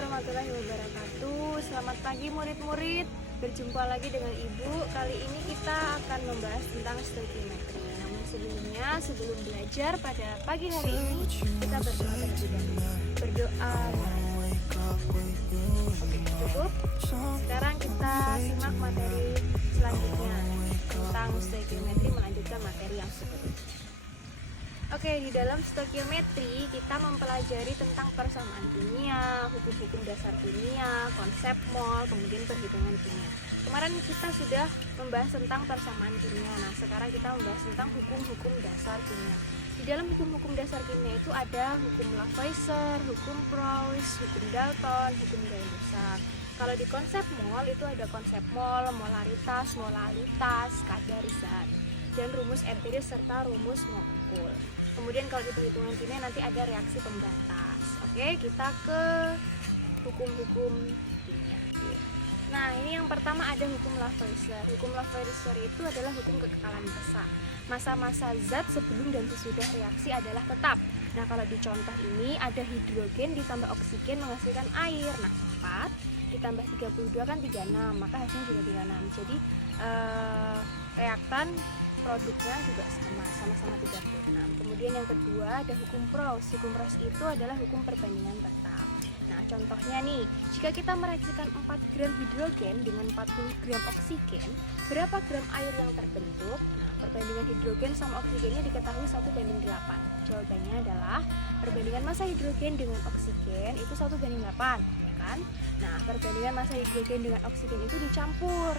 warahmatullahi wabarakatuh. Selamat pagi murid-murid. Berjumpa lagi dengan Ibu. Kali ini kita akan membahas tentang stoichiometry. Namun sebelumnya, sebelum belajar pada pagi hari ini, kita berdoa terlebih dahulu. Berdoa. Oke, cukup. Sekarang kita simak materi selanjutnya tentang stoichiometry, melanjutkan materi yang sebelumnya. Oke, di dalam stoichiometry kita mempelajari tentang persamaan kimia, hukum-hukum dasar kimia, konsep mol, kemudian perhitungan kimia. Kemarin kita sudah membahas tentang persamaan kimia. Nah, sekarang kita membahas tentang hukum-hukum dasar kimia. Di dalam hukum-hukum dasar kimia itu ada hukum Lavoisier, hukum Pauli, hukum Dalton, hukum Gay-Lussac. Kalau di konsep mol itu ada konsep mol, molaritas, molalitas, kadar zat, dan rumus empiris serta rumus molekul. Kemudian kalau di perhitungan kimia nanti ada reaksi pembatas. Oke, kita ke hukum-hukum kimia. Nah, ini yang pertama ada hukum Lavoisier. Hukum Lavoisier itu adalah hukum kekekalan massa. Massa-massa zat sebelum dan sesudah reaksi adalah tetap. Nah, kalau di contoh ini ada hidrogen ditambah oksigen menghasilkan air. Nah, 4 ditambah 32 kan 36, maka hasilnya juga 36. Jadi reaktan produknya juga sama-sama 36. Kemudian yang kedua ada hukum Pauli. Hukum Pauli itu adalah hukum perbandingan tetap. Nah, contohnya nih, jika kita mereaksikan 4 gram hidrogen dengan 40 gram oksigen, berapa gram air yang terbentuk? Nah, perbandingan hidrogen sama oksigennya diketahui 1:8. Jawabannya adalah perbandingan massa hidrogen dengan oksigen itu 1:8, ya kan? Nah, perbandingan massa hidrogen dengan oksigen itu dicampur.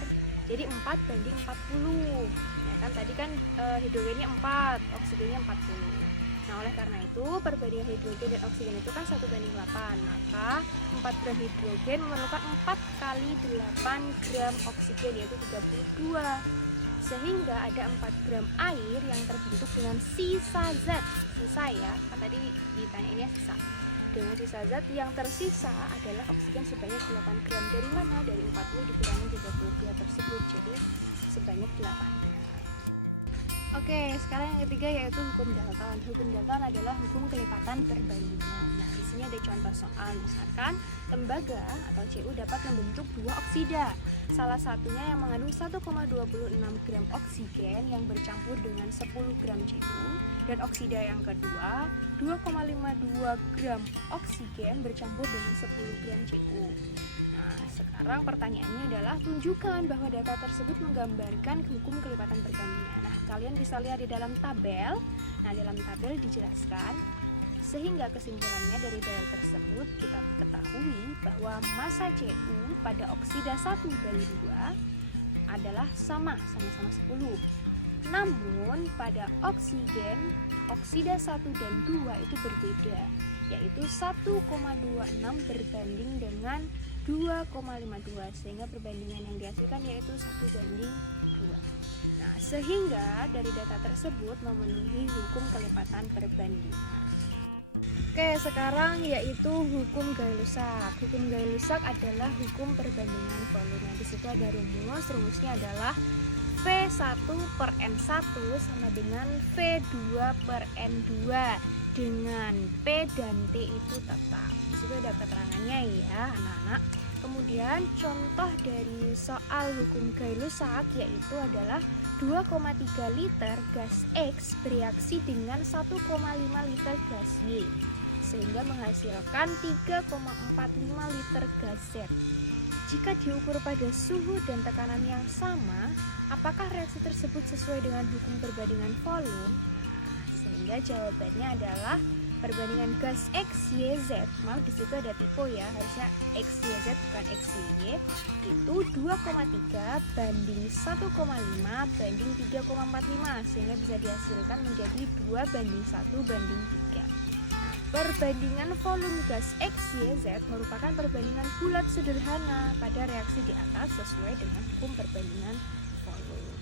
Jadi 4:40. Ya kan, tadi kan hidrogennya 4, oksigennya 40. Nah, oleh karena itu perbandingan hidrogen dan oksigen itu kan 1:8. Maka 4 gram hidrogen memerlukan 4 kali 8 gram oksigen, yaitu 32. Sehingga ada 4 gram air yang terbentuk dengan sisa zat. Sisa ya, kan tadi ditanyainnya sisa. Dengan sisa zat yang tersisa adalah oksigen sebanyak 8 gram. Dari mana? Dari 40 dikurangi 32 tersebut, jadi sebanyak 8 gram. Oke, sekarang yang ketiga yaitu hukum Dalton. Hukum Dalton adalah hukum kelipatan perbandingan. Nah, di sini ada contoh soal, misalkan tembaga atau Cu dapat membentuk 2 oksida. Salah satunya yang mengandung 1,26 gram oksigen yang bercampur dengan 10 gram Cu, dan oksida yang kedua 2,52 gram oksigen bercampur dengan 10 gram Cu. Nah, sekarang pertanyaannya adalah tunjukkan bahwa data tersebut menggambarkan hukum kelipatan perbandingan. Nah, kalian bisa lihat di dalam tabel. Nah, dalam tabel dijelaskan sehingga kesimpulannya dari tabel tersebut kita ketahui bahwa massa Cu pada oksida 1 dan 2 adalah sama-sama 10. Namun pada oksigen, oksida 1 dan 2 itu berbeda, yaitu 1,26 berbanding dengan 2,52, sehingga perbandingan yang dihasilkan yaitu 1:2. Nah, sehingga dari data tersebut memenuhi hukum kelipatan perbandingan. Oke, sekarang yaitu hukum Gay-Lussac. Hukum Gay-Lussac adalah hukum perbandingan volume. Di situ ada rumusnya adalah V1/N1 sama dengan V2/N2 dengan P dan T itu tetap. Di situ ada keterangannya ya, anak-anak. Kemudian contoh dari soal hukum Gay-Lussac yaitu adalah 2,3 liter gas X bereaksi dengan 1,5 liter gas Y sehingga menghasilkan 3,45 liter gas Z. Jika diukur pada suhu dan tekanan yang sama, apakah reaksi tersebut sesuai dengan hukum perbandingan volume? Sehingga jawabannya adalah perbandingan gas X, Y, Z. Maaf, di situ ada typo ya, harusnya X, Y, Z bukan X, Y. Itu 2,3 banding 1,5 banding 3,45 sehingga bisa dihasilkan menjadi 2:1:3. Perbandingan volume gas X, Y, Z merupakan perbandingan bulat sederhana pada reaksi di atas sesuai dengan hukum perbandingan volume.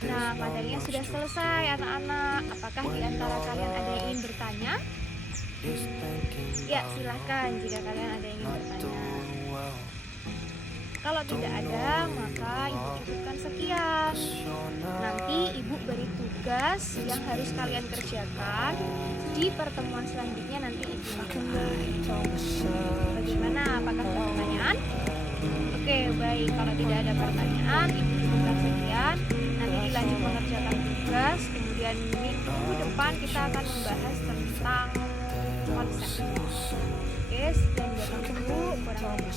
Nah, materinya sudah selesai anak-anak. Apakah di antara kalian ada yang ingin bertanya? Ya, silahkan jika kalian ada yang ingin bertanya. Kalau tidak ada, maka ibu cukupkan sekian. Nanti ibu beri tugas yang harus kalian kerjakan di pertemuan selanjutnya. Nanti ibu akan tidak ada pertanyaan, Ibu cukupkan sekian. Nanti dilanjut mengerjakan tugas. Kemudian minggu depan kita akan membahas tentang konsep. Oke, sekian dari Ibu. Kurang lebih